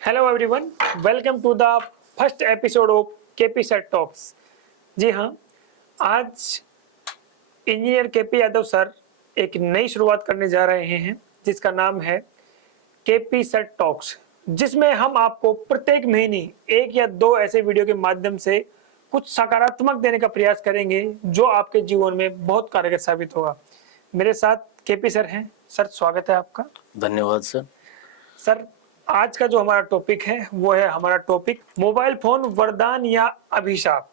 Hello everyone, welcome to the first episode of KP sir talks. जी हाँ, आज engineer KP Yadav sir एक नई शुरुआत करने जा रहे हैं जिसका नाम है केपी सर टॉक्स, जिसमें हम आपको प्रत्येक महीने एक या दो ऐसे वीडियो के माध्यम से कुछ सकारात्मक देने का प्रयास करेंगे जो आपके जीवन में बहुत कारगर साबित होगा। मेरे साथ केपी सर हैं। सर, स्वागत है आपका। धन्यवाद सर। सर, आज का जो हमारा टॉपिक है वो है हमारा टॉपिक मोबाइल फोन वरदान या अभिशाप।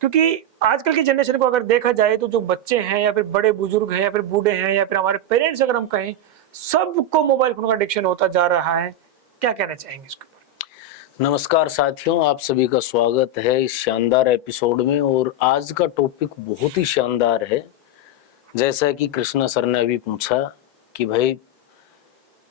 क्योंकि आजकल की जनरेशन को अगर देखा जाए तो जो बच्चे हैं या फिर बड़े बुजुर्ग हैं या फिर बूढ़े हैं या फिर हमारे पेरेंट्स अगर हम कहें, सबको मोबाइल फोन का एडिक्शन होता जा रहा है। क्या कहना चाहेंगे इसके ऊपर? नमस्कार साथियों, आप सभी का स्वागत है इस शानदार एपिसोड में। और आज का टॉपिक बहुत ही शानदार है। जैसा कि कृष्णा सर ने अभी पूछा कि भाई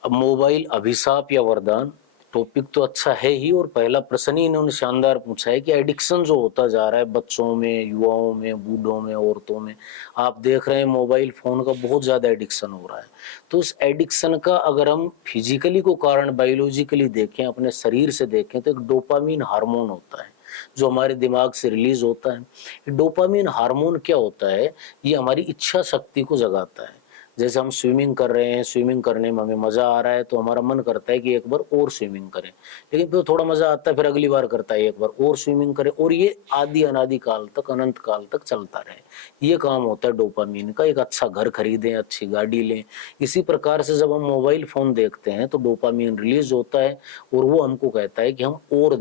अब मोबाइल अभिशाप या वरदान, टॉपिक तो अच्छा है ही। और पहला प्रश्न ही इन्होंने शानदार पूछा है कि एडिक्शन जो होता जा रहा है बच्चों में, युवाओं में, बूढ़ों में, औरतों में, आप देख रहे हैं मोबाइल फोन का बहुत ज्यादा एडिक्शन हो रहा है। तो इस एडिक्शन का अगर हम फिजिकली को कारण बायोलॉजिकली देखें, अपने शरीर से देखें, तो एक डोपामीन हार्मोन होता है जो हमारे दिमाग से रिलीज होता है। डोपामीन हार्मोन क्या होता है? ये हमारी इच्छा शक्ति को जगाता है। जैसे हम स्विमिंग कर रहे हैं, स्विमिंग करने में हमें मजा आ रहा है तो हमारा मन करता है कि एक बार और स्विमिंग करें, लेकिन फिर थोड़ा मजा आता है, फिर अगली बार करता है एक बार और स्विमिंग करें, और ये आदि अनादि काल तक, अनंत काल तक चलता रहे। ये काम होता है डोपामीन का। एक अच्छा घर खरीदें, अच्छी गाड़ी लें। इसी प्रकार से जब हम मोबाइल फोन देखते हैं तो डोपामीन रिलीज होता है और वो हमको कहता है कि हम और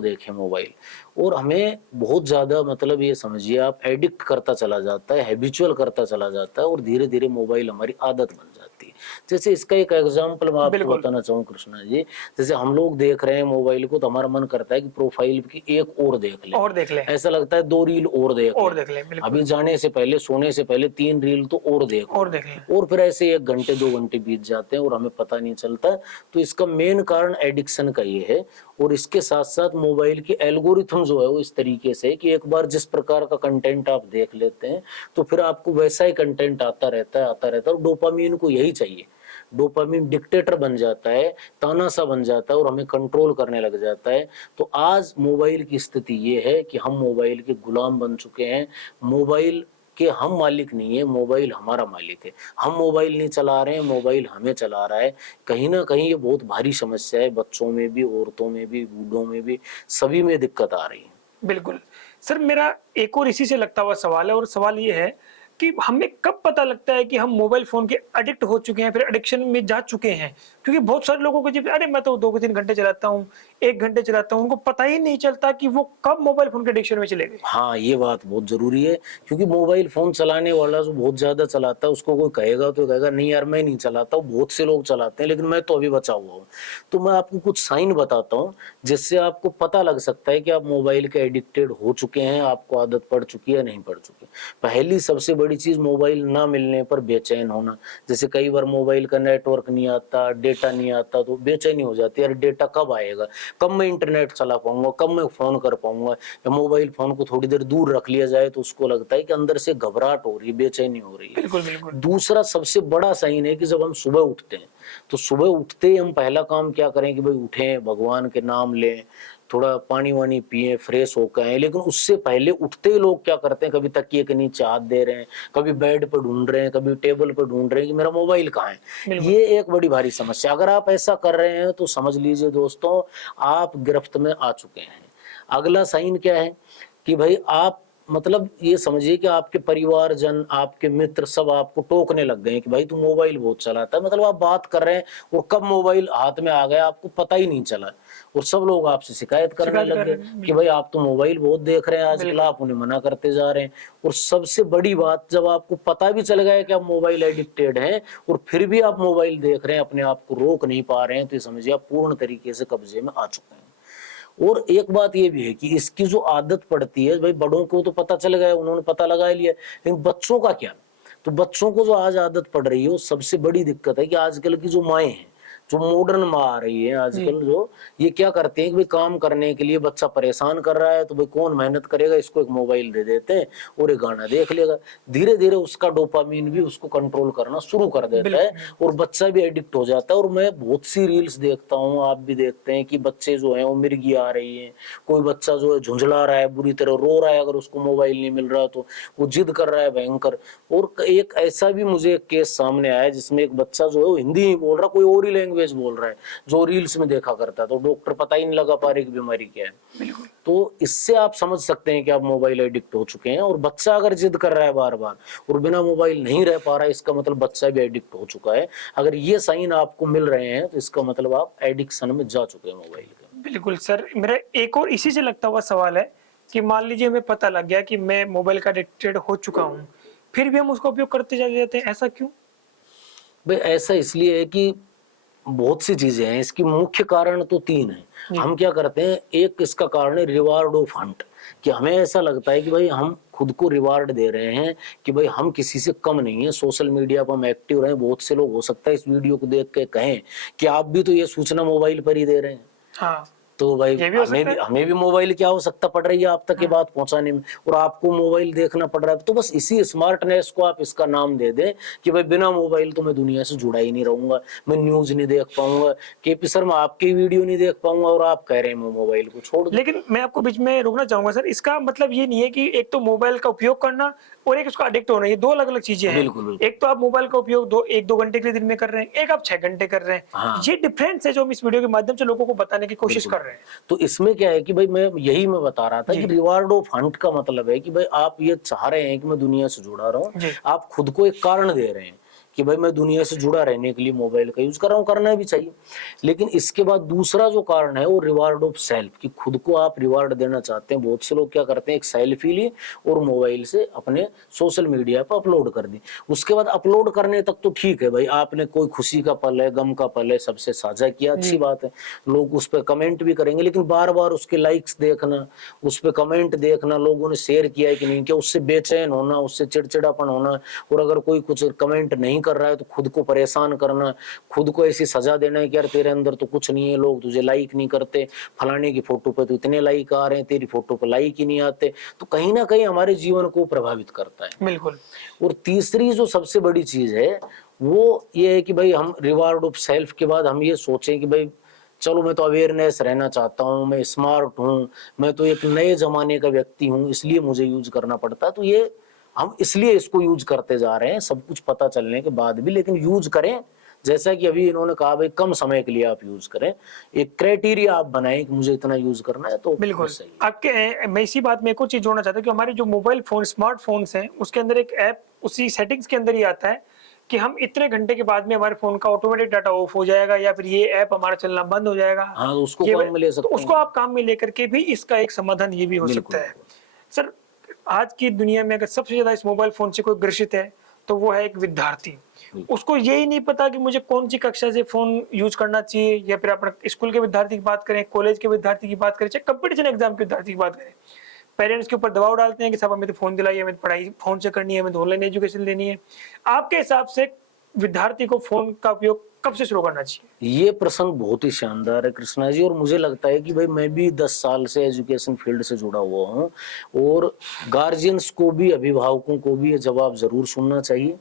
देखें मोबाइल। और हमें बहुत ज्यादा, मतलब ये समझिए आप, एडिक्ट करता चला जाता है, हैबिचुअल करता चला जाता है, और धीरे धीरे मोबाइल हमारी आदत बन जाती है। जैसे इसका एक एग्जांपल मैं आपको बताना चाहूँ कृष्णा जी। जैसे हम लोग देख रहे हैं मोबाइल को तो हमारा मन करता है कि प्रोफाइल की एक और देख ले। ऐसा लगता है 2 रील और देख ले। अभी जाने से पहले, सोने से पहले 3 रील तो और देख ले। और फिर ऐसे 1 घंटे 2 घंटे बीत जाते हैं और हमें पता नहीं चलता। तो इसका मेन कारण एडिक्शन का ये है। और इसके साथ साथ मोबाइल की एल्गोरिथम जो है वो इस तरीके से कि एक बार जिस प्रकार का कंटेंट आप देख लेते हैं तो फिर आपको वैसा ही कंटेंट आता रहता है। और डोपामीन को यही चाहिए। डोपामीन डिक्टेटर बन जाता है, तानाशाह बन जाता है और हमें कंट्रोल करने लग जाता है। तो आज मोबाइल की स्थिति ये है कि हम मोबाइल के गुलाम बन चुके हैं। मोबाइल कि हम मालिक नहीं है, मोबाइल हमारा मालिक है। हम मोबाइल नहीं चला रहे हैं, मोबाइल हमें चला रहा है। कहीं ना कहीं ये बहुत भारी समस्या है। बच्चों में भी, औरतों में भी, बूढ़ों में भी, सभी में दिक्कत आ रही है। बिल्कुल सर, मेरा एक और इसी से लगता हुआ सवाल है, और सवाल ये है कि हमें कब पता लगता है कि हम मोबाइल फोन के एडिक्ट हो चुके हैं, फिर एडिक्शन में जा चुके हैं? क्योंकि बहुत सारे लोगों को जब अरे मैं तो 2-3 घंटे चलाता हूँ, 1 घंटे चलाता हूँ, उनको पता ही नहीं चलता कि वो कब मोबाइल फोन के एडिक्शन में चले गए। हाँ, ये बात बहुत जरूरी है। क्योंकि मोबाइल फोन चलाने वाला जो बहुत ज्यादा चलाता है उसको कोई कहेगा तो कहेगा नहीं यार मैं नहीं चलाता हूँ, बहुत से लोग चलाते हैं, लेकिन मैं तो अभी बचा हुआ हूँ। तो मैं आपको कुछ साइन बताता हूँ जिससे आपको पता लग सकता है कि आप मोबाइल के एडिक्टेड हो चुके हैं, आपको आदत पड़ चुकी है नहीं पड़ चुकी। पहली सबसे बड़ी चीज, मोबाइल ना मिलने पर बेचैन होना। जैसे कई बार मोबाइल का नेटवर्क नहीं आता, डेटा नहीं आता, तो बेचैनी हो जाती है, यार डेटा कब आएगा, कब मैं इंटरनेट चला पाऊंगा, कब मैं फोन कर पाऊंगा। या मोबाइल फोन को थोड़ी देर दूर रख लिया जाए तो उसको लगता है कि अंदर से घबराहट हो रही है, बेचैनी हो रही है। बिल्कुल। दूसरा सबसे बड़ा साइन है कि जब हम सुबह उठते हैं तो सुबह उठते ही हम पहला काम क्या करें कि भाई उठें, भगवान के नाम लें, थोड़ा पानी वानी पिए, फ्रेश होकर आए। लेकिन उससे पहले उठते ही लोग क्या करते हैं, कभी तकिए के नीचे हाथ दे रहे हैं, कभी बेड पर ढूंढ रहे हैं, कभी टेबल पर ढूंढ रहे हैं कि मेरा मोबाइल कहाँ है। ये एक बड़ी भारी समस्या। अगर आप ऐसा कर रहे हैं तो समझ लीजिए दोस्तों, आप गिरफ्त में आ चुके हैं। अगला साइन क्या है कि भाई आप, मतलब ये समझिए कि आपके परिवारजन, आपके मित्र सब आपको टोकने लग गए हैं कि भाई तू मोबाइल बहुत चलाता है। मतलब आप बात कर रहे हैं और कब मोबाइल हाथ में आ गया आपको पता ही नहीं चला। और सब लोग आपसे शिकायत करने लग गए कि भाई आप तो मोबाइल बहुत देख रहे हैं आजकल, आप उन्हें मना करते जा रहे हैं। और सबसे बड़ी बात, जब आपको पता भी चल गया कि आप मोबाइल एडिक्टेड हैं और फिर भी आप मोबाइल देख रहे हैं, अपने आप को रोक नहीं पा रहे हैं, तो ये समझिए आप पूर्ण तरीके से कब्जे में आ चुके हैं। और एक बात ये भी है कि इसकी जो आदत पड़ती है, भाई बड़ों को तो पता चल गया, उन्होंने पता लगा लिया, लेकिन बच्चों का क्या? तो बच्चों को जो आज आदत पड़ रही है वो सबसे बड़ी दिक्कत है कि आजकल की जो माएँ हैं, जो मॉडर्न माँ आ रही है आजकल, जो ये क्या करते हैं कि भाई काम करने के लिए बच्चा परेशान कर रहा है तो भाई कौन मेहनत करेगा, इसको एक मोबाइल दे देते हैं और एक गाना देख लेगा। धीरे धीरे उसका डोपामीन भी उसको कंट्रोल करना शुरू कर देता है और बच्चा भी एडिक्ट हो जाता है। और मैं बहुत सी रील्स देखता हूँ, आप भी देखते हैं कि बच्चे जो है वो मिर्गी आ रही है, कोई बच्चा जो है झुंझला रहा है, बुरी तरह रो रहा है अगर उसको मोबाइल नहीं मिल रहा तो वो जिद कर रहा है भयंकर। और एक ऐसा भी मुझे एक केस सामने आया जिसमें एक बच्चा जो है वो हिंदी नहीं बोल रहा, कोई और ही लैंग्वेज बोल रहा है जो रील्स में देखा करता है, तो डॉक्टर पता ही नहीं लगा पा रही कि बीमारी क्या है। तो इससे आप समझ सकते हैं कि आप मोबाइल एडिक्ट हो चुके हैं। और बच्चा अगर जिद कर रहा है बार बार और बिना मोबाइल नहीं रह पा रहा है, इसका मतलब बच्चा भी एडिक्ट हो चुका है। अगर ये साइन आपको मिल रहे हैं तो इसका मतलब आप एडिक्शन में जा चुके हैं मोबाइल के। बिल्कुल सर, मेरा एक और इसी से लगता हुआ सवाल है कि मान लीजिए हमें पता लग गया कि मैं मोबाइल का एडिक्टेड हो चुका हूँ, फिर भी हम उसका उपयोग करते चले जाते हैं, ऐसा क्यों? भाई ऐसा इसलिए है कि बहुत सी चीजें हैं, इसकी मुख्य कारण तो 3 है। हम क्या करते हैं, एक इसका कारण है रिवार्ड ऑफ हंट, कि हमें ऐसा लगता है कि भाई हम खुद को रिवार्ड दे रहे हैं कि भाई हम किसी से कम नहीं है, सोशल मीडिया पर हम एक्टिव रहे। बहुत से लोग हो सकता है इस वीडियो को देख के कहें कि आप भी तो ये सूचना मोबाइल पर ही दे रहे हैं। हाँ, तो भाई भी हमें भी मोबाइल की आवश्यकता पड़ रही है आप तक ये बात पहुंचाने में, और आपको मोबाइल देखना पड़ रहा है। तो बस इसी स्मार्टनेस को आप इसका नाम दे दें कि भाई बिना मोबाइल तो मैं दुनिया से जुड़ा ही नहीं रहूंगा, मैं न्यूज नहीं देख पाऊंगा, केपी सर मैं आपकी वीडियो नहीं देख पाऊंगा, और आप कह रहे हैं मैं मोबाइल को छोड़ दूं। लेकिन मैं आपको बीच में रोकना चाहूंगा सर, इसका मतलब ये नहीं है कि एक तो मोबाइल का उपयोग करना और एक उसका अडिक्ट होना, ये दो अलग अलग चीजें हैं। बिल्कुल। एक तो आप मोबाइल का उपयोग 1-2 घंटे के लिए दिन में कर रहे हैं, एक आप 6 घंटे कर रहे हैं। हाँ। ये डिफरेंस है जो हम इस वीडियो के माध्यम से लोगों को बताने की कोशिश कर रहे हैं। तो इसमें क्या है कि भाई मैं बता रहा था कि रिवार्ड ऑफ हंट का मतलब है कि भाई आप ये चाह रहे हैं कि मैं दुनिया से जुड़ा रहा हूं, आप खुद को एक कारण दे रहे हैं कि भाई मैं दुनिया से जुड़ा रहने के लिए मोबाइल का यूज कर रहा हूँ, करना भी चाहिए। लेकिन इसके बाद दूसरा जो कारण है वो रिवार्ड ऑफ सेल्फ, कि खुद को आप रिवार्ड देना चाहते हैं। बहुत से लोग क्या करते हैं, एक सेल्फी ली और मोबाइल से अपने सोशल मीडिया पर अपलोड कर दी। उसके बाद अपलोड करने तक तो ठीक है भाई, आपने कोई खुशी का पल है, गम का पल है, सबसे साझा किया, अच्छी बात है, लोग उस पर कमेंट भी करेंगे। लेकिन बार बार उसके लाइक्स देखना, उस पर कमेंट देखना, लोगों ने शेयर किया है कि नहीं किया, उससे बेचैन होना, उससे चिड़चिड़ापन होना, और अगर कोई कुछ कमेंट नहीं कर रहा है तो खुद को परेशान करना, खुद को ऐसी सजा देना है कि यार तेरे अंदर तो कुछ नहीं है, लोग तुझे लाइक नहीं करते, फलाने की फोटो पे तो इतने लाइक आ रहे हैं, तेरी फोटो पे लाइक ही नहीं आते। तो कहीं ना कहीं हमारे जीवन को प्रभावित करता है। बिल्कुल। और तीसरी जो सबसे बड़ी चीज है वो ये है कि भाई हम रिवार्ड ऑफ सेल्फ के बाद हम ये सोचें कि भाई चलो मैं तो अवेयरनेस रहना चाहता हूँ, मैं स्मार्ट हूँ, मैं तो एक नए जमाने का व्यक्ति हूँ, इसलिए मुझे यूज करना पड़ता है। तो ये हम इसलिए इसको यूज करते जा रहे हैं, सब कुछ पता चलने के बाद भी। लेकिन यूज करें, जैसा कि अभी इन्होंने कहा भाई कम समय के लिए आप यूज करें, एक क्राइटेरिया आप बनाएं कि मुझे इतना यूज करना है, तो बिल्कुल सही। आपके मैं इसी बात में एक और चीज जोड़ना चाहता हूँ कि हमारे जो मोबाइल फोन स्मार्टफोन्स हैं उसके अंदर एक ऐप उसी सेटिंग्स के अंदर ही आता है कि हम इतने घंटे के बाद में हमारे फोन का ऑटोमेटिक डाटा ऑफ हो जाएगा या फिर ये ऐप हमारा चलना बंद हो जाएगा। हाँ, तो उसको काम में ले सकते तो उसको आप काम में लेकर के भी इसका एक समाधान ये भी हो सकता है। सर आज की दुनिया में अगर सबसे ज्यादा इस मोबाइल फोन से कोई ग्रसित है तो वो है एक विद्यार्थी। उसको यही नहीं पता कि मुझे कौन सी कक्षा से फोन यूज करना चाहिए, या फिर अपना स्कूल के विद्यार्थी की बात करें, कॉलेज के विद्यार्थी की बात करें, चाहे कंपटीशन एग्जाम के विद्यार्थी की बात करें, पेरेंट्स के ऊपर दबाव डालते हैं कि साहब हमें तो फोन दिलाइए, हमें पढ़ाई फोन से करनी है, हमें तो ऑनलाइन एजुकेशन लेनी है। आपके हिसाब से विद्यार्थी को फोन का उपयोग कब से शुरू करना चाहिए? ये प्रश्न बहुत ही शानदार है कृष्णा जी, और मुझे लगता है कि भाई मैं भी 10 साल से एजुकेशन फील्ड से जुड़ा हुआ हूँ, और गार्जियंस को भी, अभिभावकों को भी ये जवाब जरूर सुनना चाहिए।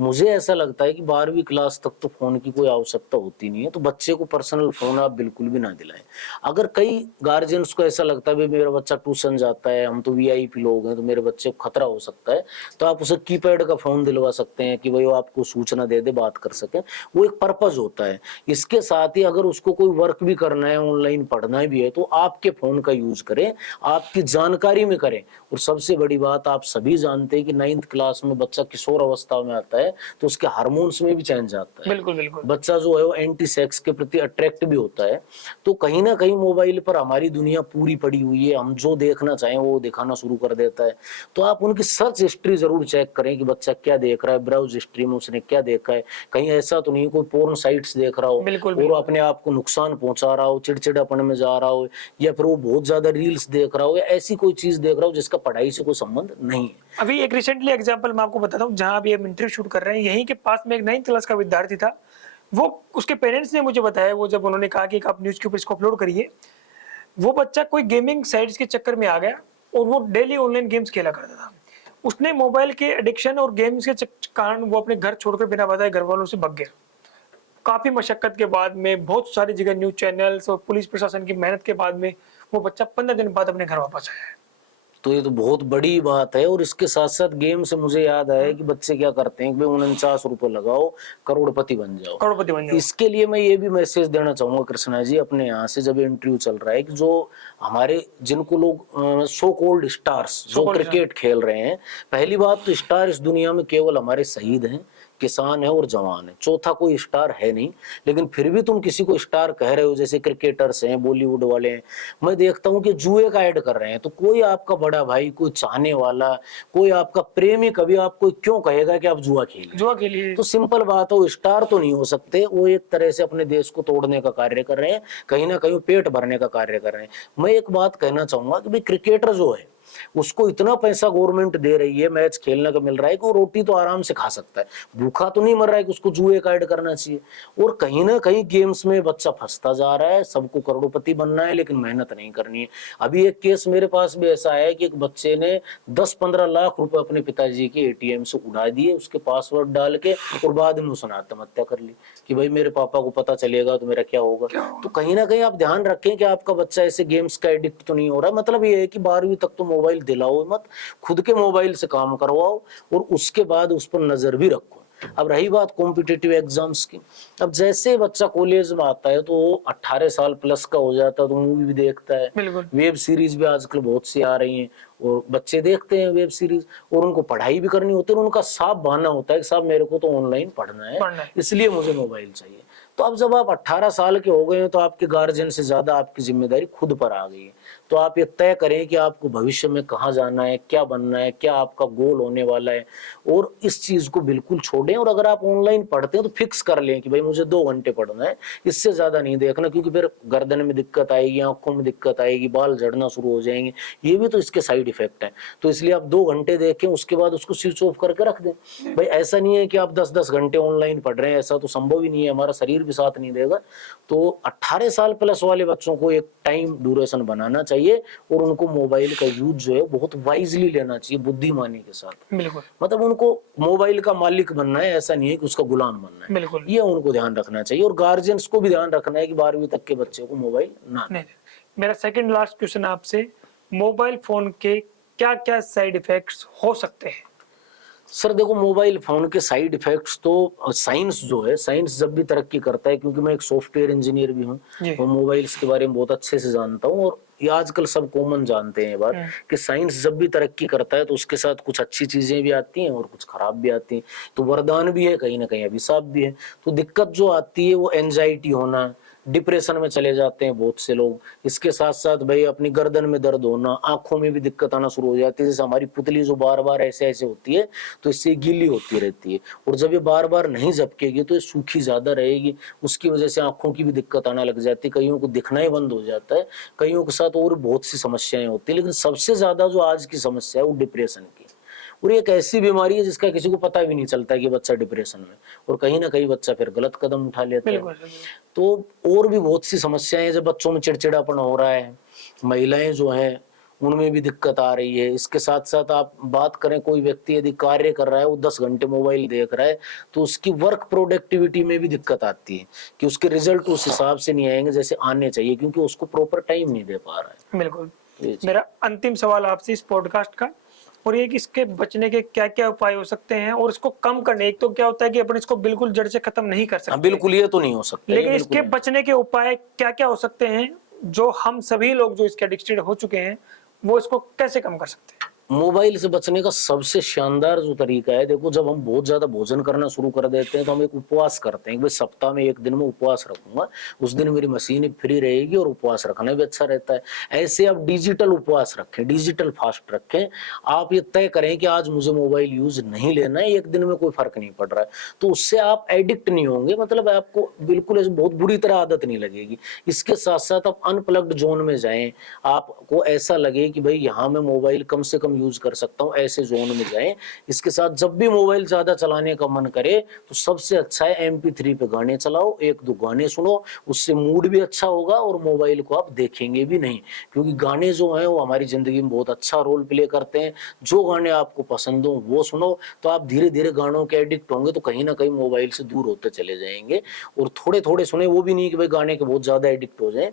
मुझे ऐसा लगता है कि 12वीं क्लास तक तो फोन की कोई आवश्यकता होती नहीं है, तो बच्चे को पर्सनल फोन आप बिल्कुल भी ना दिलाएं। अगर कई गार्जियंस को ऐसा लगता है मेरा बच्चा ट्यूशन जाता है, हम तो वीआईपी लोग हैं, तो मेरे बच्चे को खतरा हो सकता है, तो आप उसे कीपैड का फोन दिलवा सकते हैं कि भाई वो आपको सूचना दे दे, बात कर सके, वो एक पर्पज होता है। इसके साथ ही अगर उसको कोई वर्क भी करना है, ऑनलाइन पढ़ना भी है, तो आपके फोन का यूज करें, आपकी जानकारी में करें। और सबसे बड़ी बात, आप सभी जानते हैं कि 9th क्लास में बच्चा किशोर अवस्था में आता है तो उसके हार्मोन्स में भी चेंज आता है। बिल्कुल बिल्कुल। बच्चा जो है वो एंटी सेक्स के प्रति अट्रैक्ट भी होता है। तो कहीं ना कहीं मोबाइल पर हमारी दुनिया पूरी पड़ी हुई है, हम जो देखना चाहें वो दिखाना शुरू कर देता है। तो आप उनकी सर्च हिस्ट्री जरूर चेक करें कि बच्चा क्या देख रहा है, ब्राउज हिस्ट्री में उसने क्या देखा है, कहीं ऐसा तो नहीं कोई पोर्न साइट्स देख रहा हो और अपने आप को नुकसान पहुंचा रहा हो, चिड़चिड़ापन में जा रहा हो, या फिर वो बहुत ज्यादा रील्स देख रहा हो, या ऐसी कोई चीज देख रहा हो जिसका पढ़ाई से कोई संबंध नहीं है। अभी एक रिसेंटली एग्जांपल मैं आपको बताता हूँ, जहां अभी हम इंटरव्यू शूट कर रहे हैं, यहीं के पास में एक 9th क्लास का विद्यार्थी था, वो उसके पेरेंट्स ने मुझे बताया, वो जब उन्होंने कहा कि आप न्यूज़ के ऊपर इसको अपलोड करिए, वो बच्चा कोई गेमिंग साइट्स के चक्कर में आ गया और वो डेली ऑनलाइन गेम्स खेला करता था। उसने मोबाइल के एडिक्शन और गेम्स के कारण वो अपने घर छोड़कर बिना बताए घर वालों से भाग गया। काफी मशक्कत के बाद में, बहुत सारी जगह न्यूज चैनल्स और पुलिस प्रशासन की मेहनत के बाद में, वो बच्चा 15 दिन बाद अपने घर वापस आया है। तो ये तो बहुत बड़ी बात है। और इसके साथ साथ गेम से मुझे याद आया कि बच्चे क्या करते हैं कि भाई 49 रुपए लगाओ, करोड़पति बन जाओ। करोड़पति बन जाओ। इसके लिए मैं ये भी मैसेज देना चाहूंगा कृष्णा जी, अपने यहाँ से जब इंटरव्यू चल रहा है, कि जो हमारे जिनको लोग सो कॉल्ड स्टार्स जो क्रिकेट खेल रहे हैं, पहली बात तो स्टार इस दुनिया में केवल हमारे शहीद हैं, किसान है और जवान है, चौथा कोई स्टार है नहीं। लेकिन फिर भी तुम किसी को स्टार कह रहे हो, जैसे क्रिकेटर्स हैं, बॉलीवुड वाले हैं। मैं देखता हूँ कि जुए का ऐड कर रहे हैं, तो कोई आपका बड़ा भाई, कोई चाहने वाला, कोई आपका प्रेमी कभी आपको क्यों कहेगा कि आप जुआ खेलिए? तो सिंपल बात है, वो स्टार तो नहीं हो सकते। वो एक तरह से अपने देश को तोड़ने का कार्य कर रहे हैं, कहीं ना कहीं पेट भरने का कार्य कर रहे हैं। मैं एक बात कहना चाहूंगा कि भाई क्रिकेटर जो है उसको इतना पैसा गवर्नमेंट दे रही है, मैच खेलने का मिल रहा है कि वो रोटी तो आराम से खा सकता है, भूखा तो नहीं मर रहा है कि उसको जुए का ऐड करना चाहिए। और कहीं ना कहीं गेम्स में बच्चा फंसता जा रहा है। सबको करोड़पति बनना है लेकिन मेहनत नहीं करनी है। अभी एक केस मेरे पास भी ऐसा है कि एक बच्चे ने 10-15 लाख रुपए अपने पिताजी के एटीएम से उड़ा दिए, उसके पासवर्ड डाल के, और बाद में उसने आत्महत्या कर ली कि भाई मेरे पापा को पता चलेगा तो मेरा क्या होगा। तो कहीं ना कहीं आप ध्यान रखें कि आपका बच्चा ऐसे गेम्स का एडिक्ट तो नहीं हो रहा। मतलब ये है कि 12वीं तक तो मोबाइल दिलाओ मत, खुद के मोबाइल से काम करवाओ और उसके बाद उस पर नजर भी रखो। अब रही बात कॉम्पिटिटिव एग्जाम्स की, अब जैसे बच्चा कॉलेज में आता है तो 18 साल प्लस का हो जाता है, तो मूवी भी देखता है, वेब सीरीज भी आजकल बहुत सी आ रही हैं और बच्चे देखते हैं वेब सीरीज, और उनको पढ़ाई भी करनी होती है। उनका साफ बहाना होता है कि साहब मेरे को तो ऑनलाइन पढ़ना है, इसलिए मुझे मोबाइल चाहिए। तो अब जब आप 18 साल के हो गए हैं तो आपके गार्जियन से ज्यादा आपकी जिम्मेदारी खुद पर आ गई है। तो आप ये तय करें कि आपको भविष्य में कहाँ जाना है, क्या बनना है, क्या आपका गोल होने वाला है, और इस चीज को बिल्कुल छोड़ें। और अगर आप ऑनलाइन पढ़ते हैं तो फिक्स कर लें कि भाई मुझे 2 घंटे पढ़ना है, इससे ज्यादा नहीं देखना, क्योंकि फिर गर्दन में दिक्कत आएगी, आंखों में दिक्कत आएगी, बाल झड़ना शुरू हो जाएंगे, ये भी तो इसके साइड इफेक्ट है। तो इसलिए आप 2 घंटे देखें, उसके बाद उसको स्विच ऑफ करके रख दें। भाई ऐसा नहीं है कि आप 10-10 घंटे ऑनलाइन पढ़ रहे हैं, ऐसा तो संभव ही नहीं है, हमारा शरीर भी साथ नहीं देगा। तो 18 साल प्लस वाले बच्चों को एक टाइम ड्यूरेशन बनाना चाहिए और उनको मोबाइल का यूज जो है बहुत वाइजली लेना चाहिए, बुद्धिमानी के साथ। बिल्कुल। मतलब उनको मोबाइल का मालिक बनना है, ऐसा नहीं है कि उसका गुलाम बनना है। बिल्कुल। ये उनको ध्यान रखना चाहिए और गार्जियंस को भी ध्यान रखना है कि 12वीं तक के बच्चे को मोबाइल ना दें। मेरा सेकंड लास्ट क्वेश्चन आपसे, मोबाइल फोन के क्या क्या साइड इफेक्ट्स हो सकते हैं? सर देखो, मोबाइल फोन के साइड इफेक्ट्स तो साइंस जो है, साइंस जब भी तरक्की करता है, क्योंकि मैं एक सॉफ्टवेयर इंजीनियर भी हूँ और मोबाइल्स के बारे में बहुत अच्छे से जानता हूँ, और ये आजकल सब कॉमन जानते हैं ये बात कि साइंस जब भी तरक्की करता है तो उसके साथ कुछ अच्छी चीजें भी आती हैं और कुछ खराब भी आती हैं। तो वरदान भी है, कहीं ना कहीं अभिशाप भी है। तो दिक्कत जो आती है वो एंजाइटी होना, डिप्रेशन में चले जाते हैं बहुत से लोग। इसके साथ साथ भाई अपनी गर्दन में दर्द होना, आंखों में भी दिक्कत आना शुरू हो जाती है। जैसे हमारी पुतली जो बार बार ऐसे ऐसे होती है तो इससे गीली होती रहती है, और जब ये बार बार नहीं झपकेगी तो ये सूखी ज्यादा रहेगी, उसकी वजह से आंखों की भी दिक्कत आने लग जाती है, कईयों को दिखना ही बंद हो जाता है, कईयों के साथ और बहुत सी समस्याएं होती है। लेकिन सबसे ज्यादा जो आज की समस्या है वो डिप्रेशन की, और एक ऐसी बीमारी है जिसका किसी को पता भी नहीं चलता कि बच्चा डिप्रेशन में, और कहीं ना कहीं बच्चा फिर गलत कदम उठा लेता है। तो और भी बहुत सी समस्याएं हैं, जब बच्चों में चिड़चिड़ापन हो रहा है, महिलाएं जो हैं उनमें भी दिक्कत आ रही है। इसके साथ साथ आप बात करें, कोई व्यक्ति यदि कार्य कर रहा है, वो 10 घंटे मोबाइल देख रहा है, तो उसकी वर्क प्रोडक्टिविटी में भी दिक्कत आती है कि उसके रिजल्ट उस हिसाब से नहीं आएंगे जैसे आने चाहिए, क्योंकि उसको प्रॉपर टाइम नहीं दे पा रहा है। बिल्कुल। मेरा अंतिम सवाल आपसे इस पॉडकास्ट का, और ये कि इसके बचने के क्या क्या उपाय हो सकते हैं, और इसको कम करने, एक तो क्या होता है कि अपन इसको बिल्कुल जड़ से खत्म नहीं कर सकते, बिल्कुल ये तो नहीं हो सकता, लेकिन इसके बचने के उपाय क्या क्या हो सकते हैं, जो हम सभी लोग जो इसके एडिक्टेड हो चुके हैं वो इसको कैसे कम कर सकते हैं? मोबाइल से बचने का सबसे शानदार जो तरीका है, देखो जब हम बहुत ज्यादा भोजन करना शुरू कर देते हैं तो हम एक उपवास करते हैं, भाई सप्ताह में 1 दिन में उपवास रखूंगा, उस दिन मेरी मशीन फ्री रहेगी और उपवास रखना भी अच्छा रहता है। ऐसे आप डिजिटल उपवास रखें, डिजिटल फास्ट रखें। आप ये तय करें कि आज मुझे मोबाइल यूज नहीं लेना है, 1 दिन में कोई फर्क नहीं पड़ रहा है, तो उससे आप एडिक्ट नहीं होंगे, मतलब आपको बिल्कुल ऐसे बहुत बुरी तरह आदत नहीं लगेगी। इसके साथ साथ आप अनप्लग्ड जोन में जाएं, आपको ऐसा लगे कि भाई यहाँ मैं मोबाइल कम से कम यूज कर सकता हूँ, ऐसे जोन में जाएं। इसके साथ जब भी मोबाइल ज्यादा चलाने का मन करे तो सबसे अच्छा है MP3 पे गाने चलाओ, 1-2 गाने सुनो, उससे मूड भी अच्छा होगा और मोबाइल को आप देखेंगे भी नहीं, क्योंकि गाने जो हैं वो हमारी जिंदगी में बहुत अच्छा रोल प्ले करते हैं। जो गाने आपको पसंद हो वो सुनो, तो आप धीरे धीरे गानों के एडिक्ट होंगे तो कहीं ना कहीं मोबाइल से दूर होते चले जाएंगे। और थोड़े थोड़े सुने, वो भी नहीं कि भाई गाने के बहुत ज्यादा एडिक्ट हो जाए।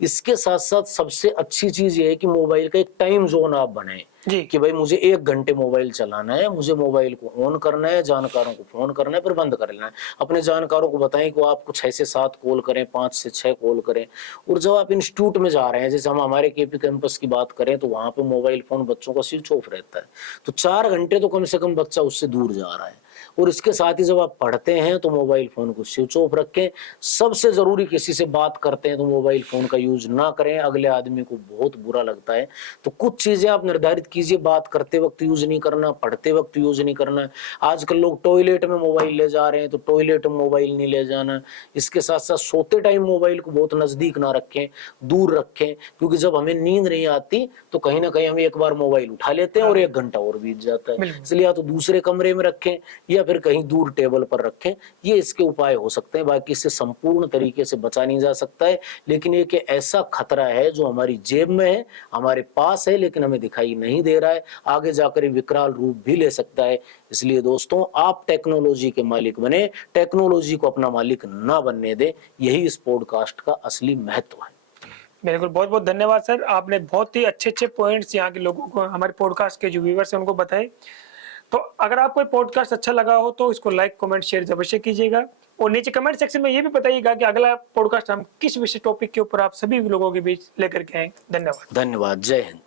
इसके साथ साथ सबसे अच्छी चीज ये है कि मोबाइल का एक टाइम जोन आप बनाएं जी। कि भाई मुझे 1 घंटे मोबाइल चलाना है, मुझे मोबाइल को ऑन करना है, जानकारों को फोन करना है, फिर बंद कर लेना है। अपने जानकारों को बताएं कि वो आपको 6 से 7 कॉल करें, 5 से 6 कॉल करें। और जब आप इंस्टीट्यूट में जा रहे हैं, जैसे हम हमारे KP कैंपस की बात करें, तो वहां पे मोबाइल फोन बच्चों का स्विच ऑफ रहता है, तो 4 घंटे तो कम से कम बच्चा उससे दूर जा रहा है। और इसके साथ ही जब आप पढ़ते हैं तो मोबाइल फोन को स्विच ऑफ रखें। सबसे जरूरी, किसी से बात करते हैं तो मोबाइल फोन का यूज ना करें, अगले आदमी को बहुत बुरा लगता है। तो कुछ चीजें आप निर्धारित कीजिए, बात करते वक्त यूज नहीं करना, पढ़ते वक्त यूज नहीं करना। आजकल लोग टॉयलेट में मोबाइल ले जा रहे हैं, तो टॉयलेट में मोबाइल नहीं ले जाना। इसके साथ साथ सोते टाइम मोबाइल को बहुत नजदीक ना रखें, दूर रखें, क्योंकि जब हमें नींद नहीं आती तो कहीं ना कहीं हम एक बार मोबाइल उठा लेते हैं और 1 घंटा और बीत जाता है। इसलिए या तो दूसरे कमरे में रखें या फिर कहीं दूर टेबल पर रखें। ये इसके उपाय हो सकते हैं, बाकी इससे संपूर्ण तरीके से बचा नहीं जा सकता है, लेकिन एक ऐसा खतरा है जो हमारी जेब में है, हमारे पास है, लेकिन हमें दिखाई नहीं दे रहा है, आगे जाकर ये विकराल रूप भी ले सकता है। इसलिए दोस्तों, आप टेक्नोलॉजी के मालिक बने, टेक्नोलॉजी को अपना मालिक ना बनने दें। यही इस पॉडकास्ट का असली महत्व है। बिल्कुल, बहुत बहुत धन्यवाद सर, आपने बहुत ही अच्छे अच्छे पॉइंट्स यहाँ के लोगों को, हमारे पॉडकास्ट के जो व्यूअर्स हैं उनको बताए। तो अगर आपको पॉडकास्ट अच्छा लगा हो तो इसको लाइक, कमेंट, शेयर अवश्य कीजिएगा, और नीचे कमेंट सेक्शन में ये भी बताइएगा कि अगला पॉडकास्ट हम किस विषय टॉपिक के ऊपर आप सभी लोगों के बीच लेकर के आएंगे। धन्यवाद। धन्यवाद। जय हिंद।